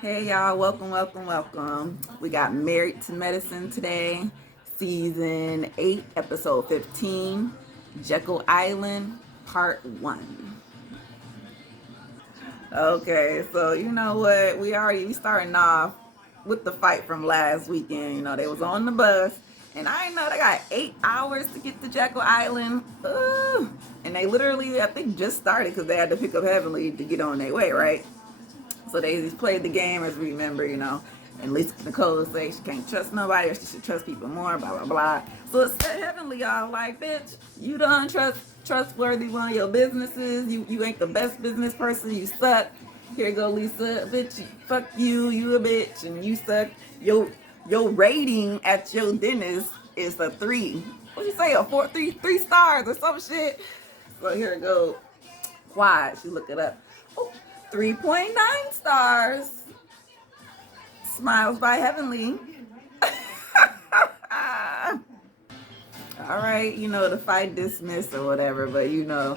Hey y'all, welcome. We got Married to Medicine today, season 8, episode 15, Jekyll Island, part 1. Okay, so you know what? We starting off with the fight from last weekend. You know, they was on the bus, and I know they got 8 hours to get to Jekyll Island. Ooh. And they literally, I think, just started because they had to pick up Heavenly to get on their way, right? So they played the game as we remember, you know. And Lisa Nicole say she can't trust nobody or she should trust people more, blah, blah, blah. So it's Heavenly, y'all, like, bitch, you don't trustworthy one of your businesses. You ain't the best business person. You suck. Here you go, Lisa. Bitch, fuck you. You a bitch and you suck. Your rating at your dentist is a 3. What you say? A 4, 3 stars or some shit. So here it go. Why? She look it up. Oh, 3.9 stars. Smiles by Heavenly. All right, you know, the fight dismissed or whatever, but you know,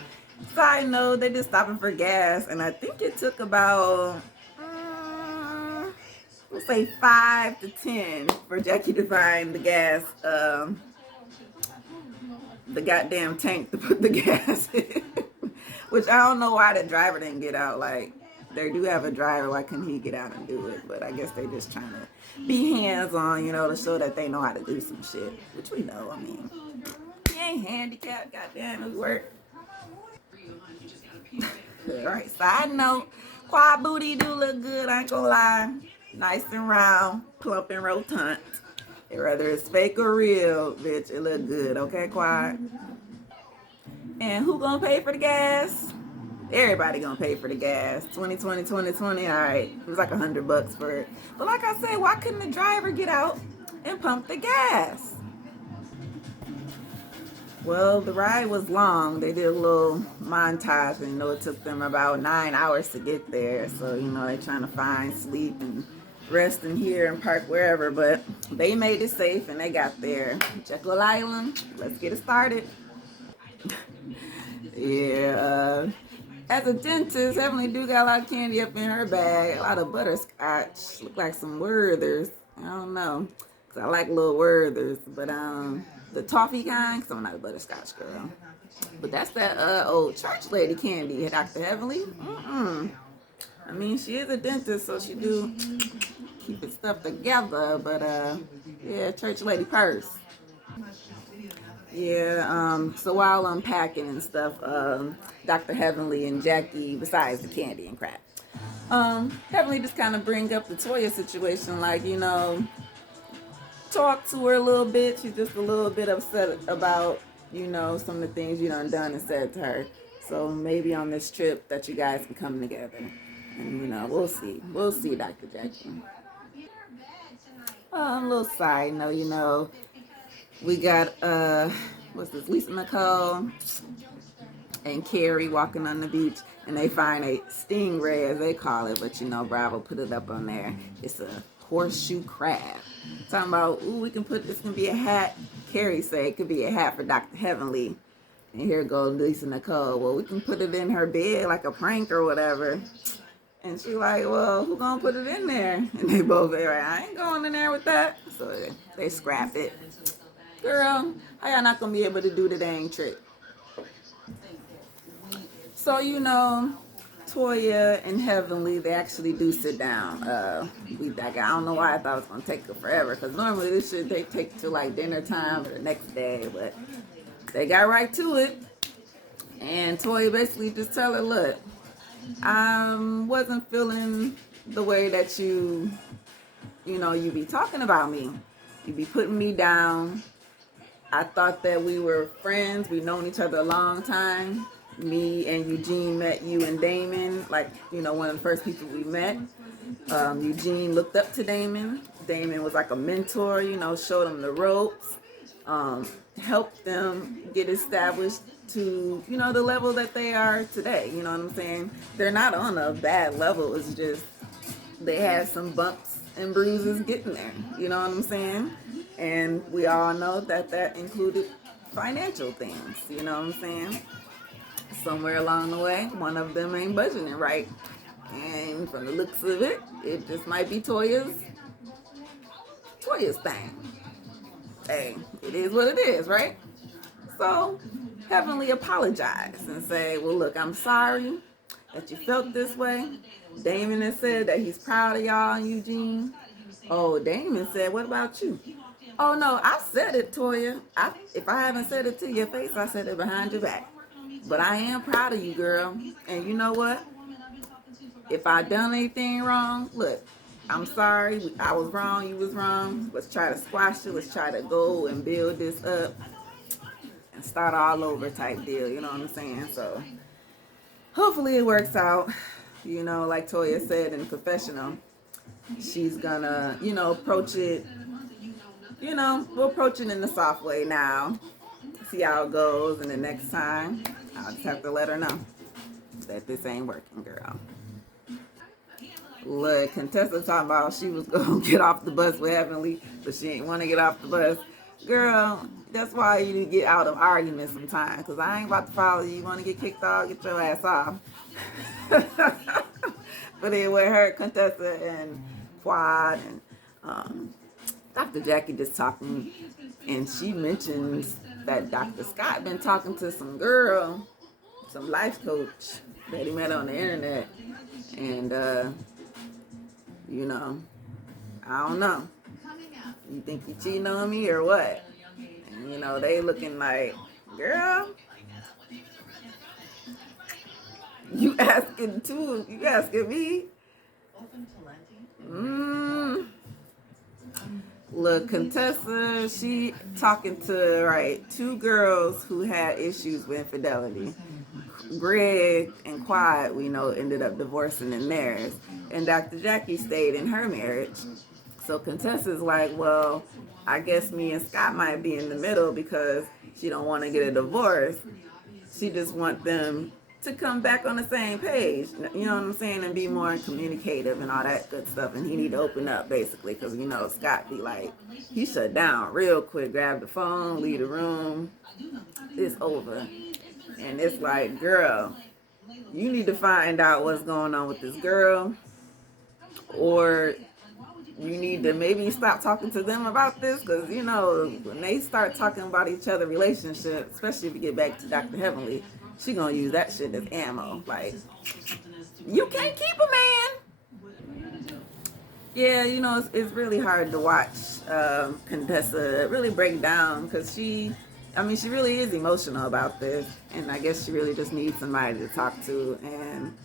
side note, they just stopping for gas, and I think it took about, we'll say 5 to 10 for Jackie to find the gas, the goddamn tank to put the gas in. Which I don't know why the driver didn't get out. Like, they do have a driver. Why couldn't he get out and do it? But I guess they just trying to be hands-on, you know, to show that they know how to do some shit. Which we know, I mean. He ain't handicapped, goddamn, it work. Alright, side note, quad booty do look good, I ain't gonna lie. Nice and round, plump and rotund. Whether it's fake or real, bitch, it look good, okay, quad? And who gonna pay for the gas? Everybody gonna pay for the gas. 2020, all right. It was like $100 for it. But like I said, why couldn't the driver get out and pump the gas? Well, the ride was long. They did a little montage, and you know it took them about 9 hours to get there. So, you know, they trying to find sleep and rest in here and park wherever. But they made it safe and they got there. Jekyll Island, let's get it started. Yeah, as a dentist, Heavenly do got a lot of candy up in her bag. A lot of butterscotch. Look like some Werthers. I don't know. Cause I like little Werthers. But the toffee kind, cause I'm not a butterscotch girl. But that's that old church lady candy, Dr. Heavenly. I mean, she is a dentist, so she do keep it stuff together. But yeah, church lady purse. Yeah, so while unpacking and stuff, Dr. Heavenly and Jackie, besides the candy and crap, Heavenly just kind of bring up the Toya situation, like, you know, talk to her a little bit. She's just a little bit upset about, you know, some of the things you done and said to her. So maybe on this trip that you guys can come together. And, you know, we'll see. We'll see, Dr. Jackie. A little side note, you know, we got, what's this, Lisa Nicole and Carrie walking on the beach, and they find a stingray, as they call it, but you know, Bravo put it up on there. It's a horseshoe crab. Talking about, ooh, we can put, this can be a hat. Carrie said it could be a hat for Dr. Heavenly. And here goes Lisa Nicole. Well, we can put it in her bed like a prank or whatever. And she like, well, who gonna put it in there? And they both say, like, I ain't going in there with that. So they scrapped it. Girl, how y'all not gonna be able to do the dang trick? So, you know, Toya and Heavenly, they actually do sit down. I don't know why I thought it was gonna take forever, because normally this shit they take to like dinner time or the next day, but they got right to it. And Toya basically just tell her, look, I wasn't feeling the way that you be talking about me. You be putting me down. I thought that we were friends. We've known each other a long time. Me and Eugene met you and Damon, like, you know, one of the first people we met. Eugene looked up to Damon. Damon was like a mentor, you know, showed him the ropes, helped them get established to, you know, the level that they are today. You know what I'm saying? They're not on a bad level. It's just they had some bumps and bruises getting there. You know what I'm saying? And we all know that included financial things. You know what I'm saying? Somewhere along the way, one of them ain't budgeting right. And from the looks of it, it just might be Toya's thing. Hey, it is what it is, right? So, Heavenly apologized and say, well, look, I'm sorry that you felt this way. Damon has said that he's proud of y'all and Eugene. Oh, Damon said, what about you? Oh, no, I said it, Toya. If I haven't said it to your face, I said it behind your back. But I am proud of you, girl. And you know what? If I done anything wrong, look, I'm sorry. I was wrong. You was wrong. Let's try to squash it. Let's try to go and build this up and start all over type deal. You know what I'm saying? So hopefully it works out. You know, like Toya said in the confessional, she's gonna, approach it. We'll approach it in the soft way now. See how it goes, and the next time, I'll just have to let her know that this ain't working, girl. Look, Contessa talking about she was gonna get off the bus with Heavenly, but she ain't want to get off the bus. Girl, that's why you get out of arguments sometimes, because I ain't about to follow you. You want to get kicked off, get your ass off. But anyway, her, Contessa, and Quad, and Dr. Jackie just talking, and she mentions that Dr. Scott been talking to some girl, some life coach that he met on the internet, and I don't know. You think you cheating on me or what? And they looking like, girl, you asking too? You asking me? Look, Contessa, she talking to two girls who had issues with infidelity. Greg and Quad, we know, ended up divorcing in theirs, and Dr. Jackie stayed in her marriage. So Contessa's like, well, I guess me and Scott might be in the middle because she don't want to get a divorce. She just want them to come back on the same page, you know what I'm saying, and be more communicative and all that good stuff. And he need to open up, basically, because Scott be like, he shut down real quick, grab the phone, leave the room, it's over. And it's like, girl, you need to find out what's going on with this girl, or you need to maybe stop talking to them about this, because when they start talking about each other relationship, especially if you get back to Dr. Heavenly, she gonna use that shit as ammo. Like, you can't keep a man. Yeah, it's really hard to watch Contessa really break down, because she really is emotional about this, and I guess she really just needs somebody to talk to. And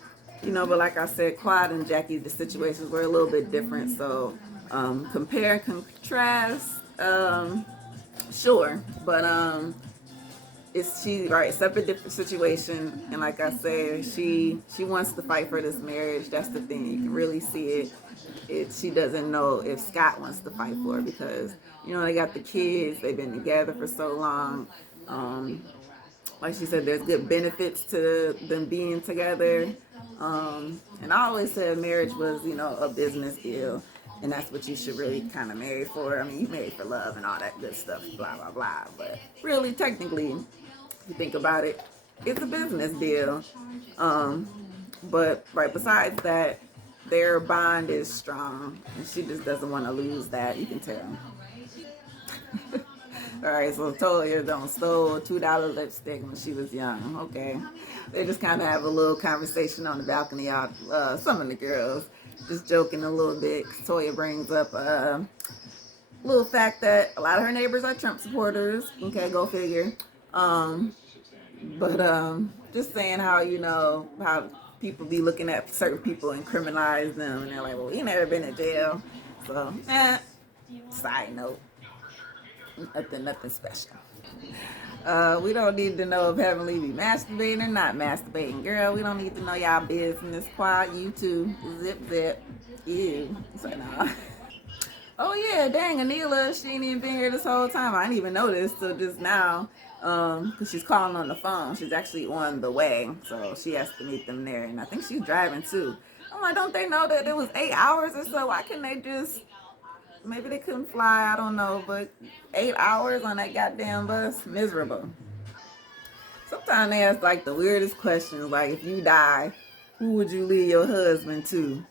but like I said, Quad and Jackie, the situations were a little bit different. So compare and contrast, sure, but separate, different situation. And like I said, she wants to fight for this marriage. That's the thing. You can really see it. She doesn't know if Scott wants to fight for it, because they got the kids. They've been together for so long. Like she said, there's good benefits to them being together. And I always said marriage was, a business deal. And that's what you should really kind of marry for. I mean, you marry for love and all that good stuff, blah, blah, blah. But really, technically, if you think about it, it's a business deal. But besides that, their bond is strong. And she just doesn't want to lose that. You can tell. All right, so Toya don't stole $2 lipstick when she was young. Okay, they just kind of have a little conversation on the balcony. Some of the girls just joking a little bit. Toya brings up a little fact that a lot of her neighbors are Trump supporters. Okay, go figure. But just saying how how people be looking at certain people and criminalize them, and they're like, well, he never been in jail. So, side note. Nothing special. We don't need to know if Heavenly be masturbating or not masturbating. Girl, we don't need to know y'all business. Quiet, you too. Zip. Ew. So nah. Oh yeah, dang, Anila, she ain't even been here this whole time. I didn't even notice till just now. Because she's calling on the phone. She's actually on the way. So she has to meet them there. And I think she's driving too. I'm like, don't they know that it was 8 hours or so? Why can't they just... Maybe they couldn't fly, I don't know, but 8 hours on that goddamn bus, miserable. Sometimes they ask like the weirdest questions, like if you die, Who would you leave your husband to?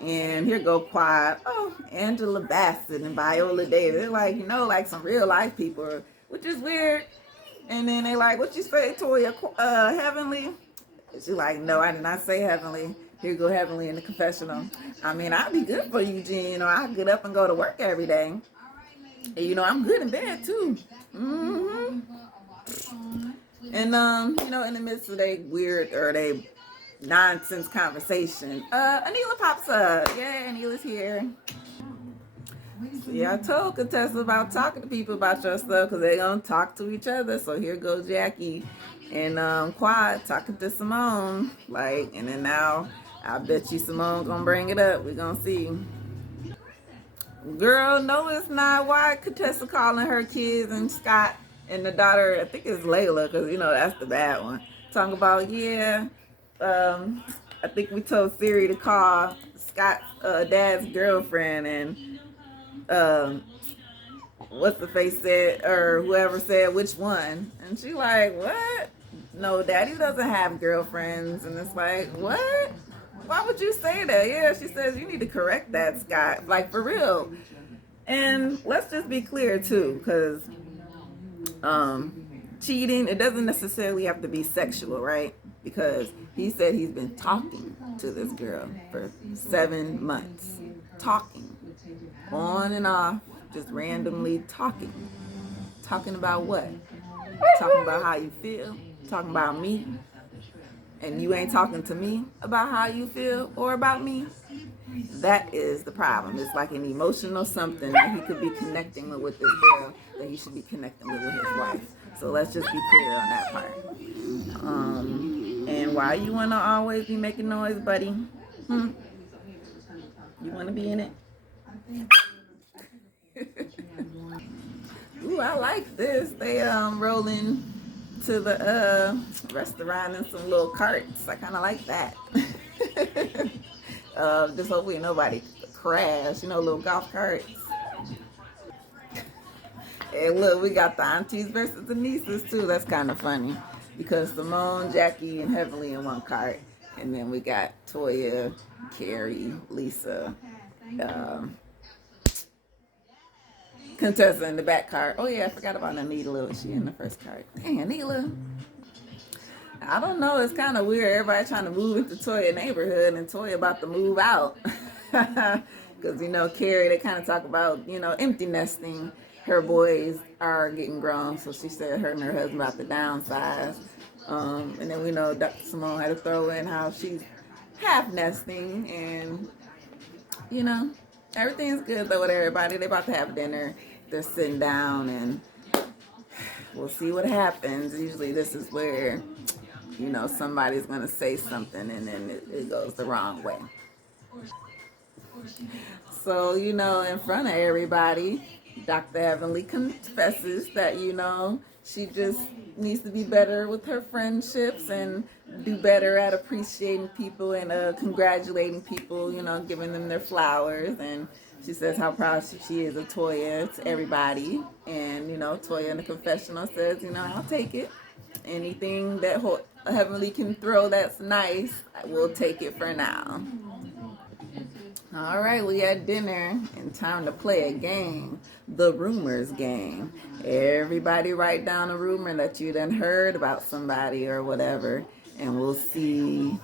And here go Quiet. Oh, Angela Bassett and Viola Davis. They're like, like some real life people, which is weird. And then they like, what you say, Toya? Heavenly? She's like, no, I did not say Heavenly. Here go Heavenly in the confessional. I mean, I'd be good for Eugene. I get up and go to work every day. And, I'm good in bed, too. Mm-hmm. And, in the midst of their weird or their nonsense conversation, Anila pops up. Yeah, Anila's here. Yeah, I told Contessa about talking to people about your stuff because they're going to talk to each other. So here goes Jackie and Quad talking to Simone. And then now I bet you Simone going to bring it up. We're going to see. Girl, no, it's not. Why Contessa calling her kids and Scott and the daughter, I think it's Layla because, that's the bad one. Talking about, I think we told Siri to call Scott's dad's girlfriend and what's the face said, or whoever said which one. And she like, what? No, Daddy doesn't have girlfriends. And it's like, what? Why would you say that? Yeah, she says you need to correct that, Scott. Like, for real. And let's just be clear, too, because cheating, it doesn't necessarily have to be sexual, right? Because he said he's been talking to this girl for 7 months. Talking. On and off. Just randomly talking. Talking about what? Talking about how you feel. Talking about me. And you ain't talking to me about how you feel or about me. That is the problem. It's like an emotional something that he could be connecting with this girl that he should be connecting with his wife. So let's just be clear on that part. And why you want to always be making noise, buddy? You want to be in it? Ooh, I like this. They rolling to the restaurant in some little carts. I kind of like that. Just hopefully nobody crash. Little golf carts. And look, we got the aunties versus the nieces too. That's kind of funny because Simone, Jackie, and Heavenly in one cart, and then we got Toya, Carrie, Lisa. Contessa in the back cart. Oh yeah, I forgot about Anita. Was she in the first cart? Dang, Anita. I don't know. It's kind of weird. Everybody trying to move into Toya neighborhood, and Toya about to move out. Because Carrie, they kind of talk about empty nesting. Her boys are getting grown, so she said her and her husband about to downsize. And then we know Dr. Simone had to throw in how she's half nesting, and everything's good though with everybody. They about to have dinner. They're sitting down and we'll see what happens. Usually this is where, somebody's going to say something and then it goes the wrong way. So, in front of everybody, Dr. Heavenly confesses that, she just needs to be better with her friendships and do better at appreciating people and congratulating people, giving them their flowers. And she says how proud she is of Toya to everybody. And, Toya in the confessional says, I'll take it. Anything that Heavenly can throw that's nice, we'll take it for now. All right, we at dinner and time to play a game, the rumors game. Everybody write down a rumor that you done heard about somebody or whatever, and we'll see.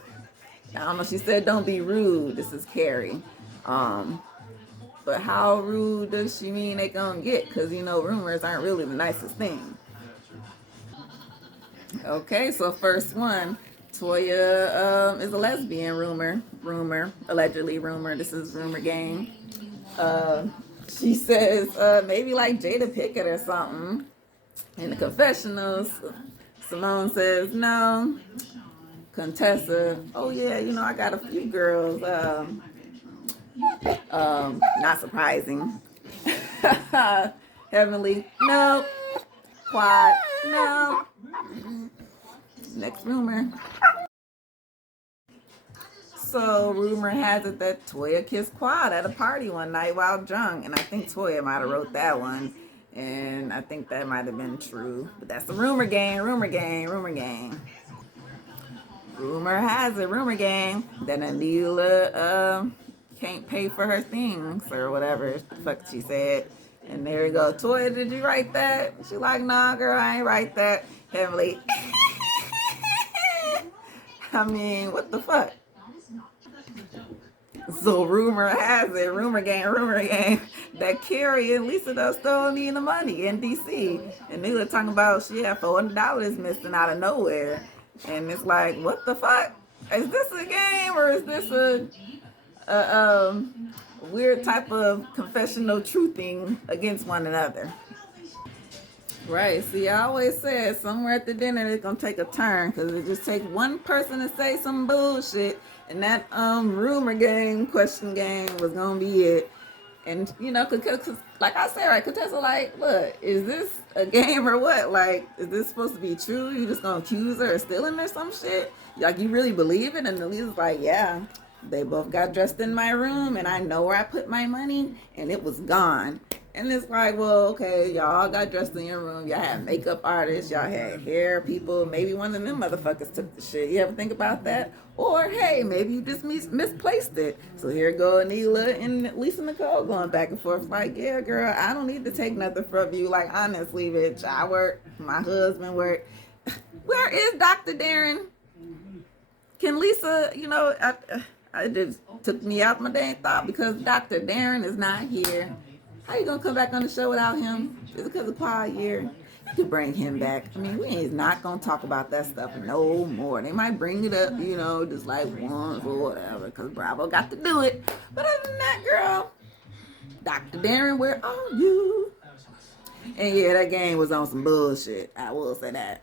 I don't know, she said don't be rude. This is Carrie. But how rude does she mean they gonna get? Because, rumors aren't really the nicest thing. Okay, so first one. Toya is a lesbian allegedly rumor. This is rumor game. She says maybe like Jada Pickett or something. In the confessionals, Simone says no. Contessa, oh yeah, I got a few girls. Not surprising. Heavenly, no. Quad, no. Next rumor. So, rumor has it that Toya kissed Quad at a party one night while drunk. And I think Toya might have wrote that one. And I think that might have been true. But that's the rumor game. rumor has it, rumor gang, that Anila can't pay for her things or whatever the fuck she said. And there you go. Toya, did you write that? She like, nah, girl, I ain't write that. Heavenly. I mean, what the fuck? So rumor has it, rumor gang, that Carrie and Lisa though still need the money in DC. And they were talking about she had $400 missing out of nowhere. And it's like, what the fuck? Is this a game or is this a weird type of confessional truthing against one another? Right. See, I always said somewhere at the dinner it's gonna take a turn because it just takes one person to say some bullshit, and that rumor game, question game was gonna be it. And you know, cause like I said, right, Contessa, like, look, is this a game or what? Like, is this supposed to be true? You just gonna accuse her of stealing or some shit? Like, you really believe it? And Elisa's like, yeah, they both got dressed in my room, and I know where I put my money, and it was gone. And it's like, well, okay, y'all got dressed in your room. Y'all had makeup artists. Y'all had hair people. Maybe one of them motherfuckers took the shit. You ever think about that? Or, hey, maybe you just misplaced it. So here go Anila and Lisa Nicole going back and forth. Like, yeah, girl, I don't need to take nothing from you. Like, honestly, bitch, I work. My husband work. Where is Dr. Darren? Can Lisa, you know, I just took me out my dang thought because Dr. Darren is not here. How you gonna come back on the show without him? Is it because of quiet year? You could bring him back. I mean, we ain't not gonna talk about that stuff no more. They might bring it up, you know, just like once or whatever, because Bravo got to do it. But other than that, girl, Dr. Darren, where are you? And yeah, that game was on some bullshit. I will say that.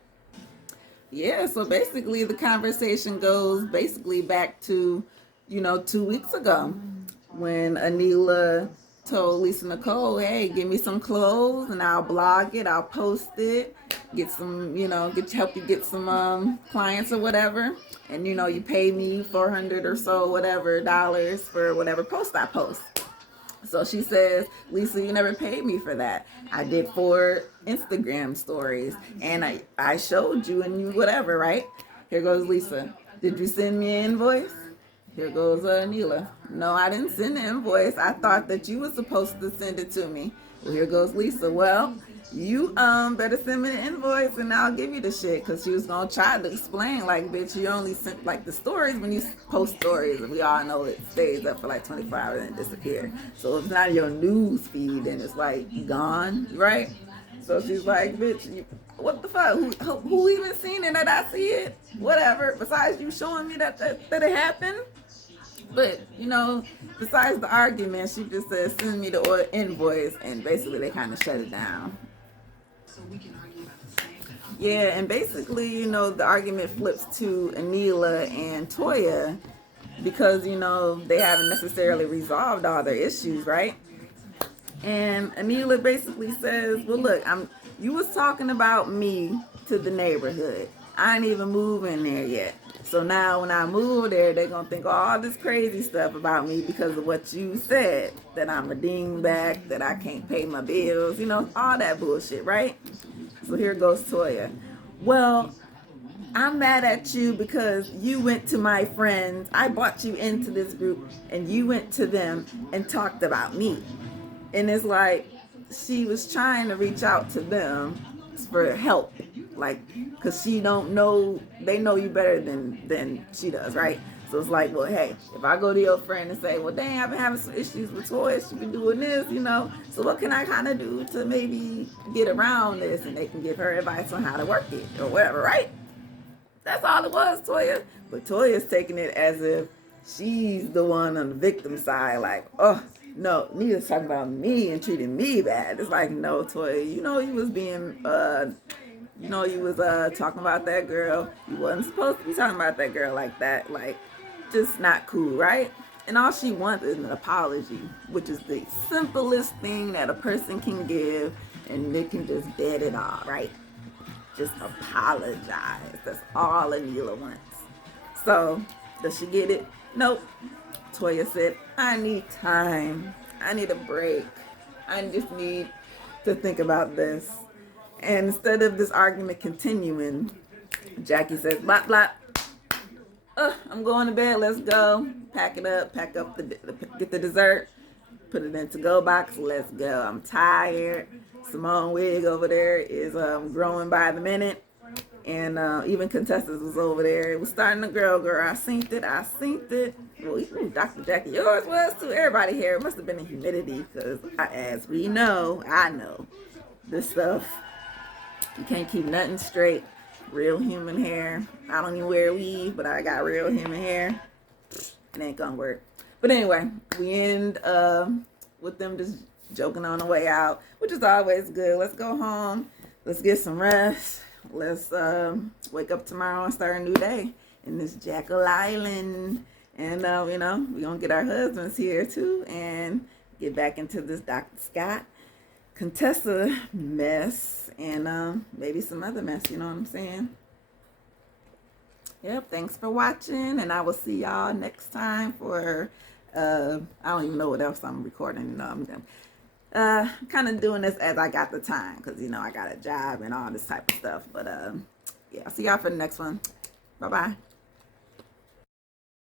Yeah, so basically the conversation goes basically back to, you know, 2 weeks ago when Anila told Lisa Nicole, hey, give me some clothes and I'll blog it, I'll post it, get some, you know, help you get some clients or whatever. And, you know, you pay me $400 or so, whatever, dollars for whatever post I post. So she says, Lisa, you never paid me for that. I did 4 Instagram stories and I showed you and you whatever, right? Here goes Lisa. Did you send me an invoice? Here goes Anila. No, I didn't send the invoice. I thought that you were supposed to send it to me. Well, here goes Lisa. Well, you better send me the invoice and I'll give you the shit. Because she was going to try to explain, like, bitch, you only sent, like, the stories when you post stories. And we all know it stays up for, like, 24 hours and disappears. So if it's not your news feed, then it's, like, gone, right? So she's like, bitch, what the fuck? Who even seen it that I see it? Whatever. Besides you showing me that it happened. But, you know, besides the argument, she just said, send me the invoice. And basically they kind of shut it down. Yeah, and basically, you know, the argument flips to Anila and Toya because, you know, they haven't necessarily resolved all their issues, right? And Anila basically says, well, look, you was talking about me to the neighborhood. I ain't even moved in there yet. So now when I move there, they're going to think all this crazy stuff about me because of what you said, that I'm a dingback, that I can't pay my bills, you know, all that bullshit, right? So here goes Toya. Well, I'm mad at you because you went to my friends. I brought you into this group and you went to them and talked about me. And it's like she was trying to reach out to them for help, like, because she don't know, they know you better than she does, right? So it's like, well, hey, if I go to your friend and say, well, dang, I've been having some issues with toys, she been doing this, you know, so what can I kind of do to maybe get around this? And they can give her advice on how to work it or whatever, right? That's all it was, Toya. But Toya's taking it as if she's the one on the victim side, like, oh, no, Nita's talking about me and treating me bad. It's like, no, Toya, you know you was being, you know you was talking about that girl. You wasn't supposed to be talking about that girl like that. Like, just not cool, right? And all she wants is an apology, which is the simplest thing that a person can give, and they can just dead it all, right? Just apologize. That's all Anila wants. So, does she get it? Nope. Toya said, I need time. I need a break. I just need to think about this. And instead of this argument continuing, Jackie says, blah, blah. I'm going to bed. Let's go. Pack it up. Pack up get the dessert. Put it in to-go box. Let's go. I'm tired. Simone wig over there is growing by the minute. And even Contessa's was over there. It was starting to grow, girl. I synced it. Well, Dr. Jackie, yours was too. Everybody here. It must have been the humidity because, as we know, I know, this stuff, you can't keep nothing straight. Real human hair. I don't even wear weave, but I got real human hair. It ain't gonna work. But anyway, we end with them just joking on the way out, which is always good. Let's go home. Let's get some rest. Let's wake up tomorrow and start a new day in this Jekyll Island. And, we're going to get our husbands here, too, and get back into this Dr. Scott Contessa mess and maybe some other mess, you know what I'm saying? Yep, thanks for watching, and I will see y'all next time for, I don't even know what else I'm recording. I'm kind of doing this as I got the time because, I got a job and all this type of stuff. But, yeah, I'll see y'all for the next one. Bye-bye.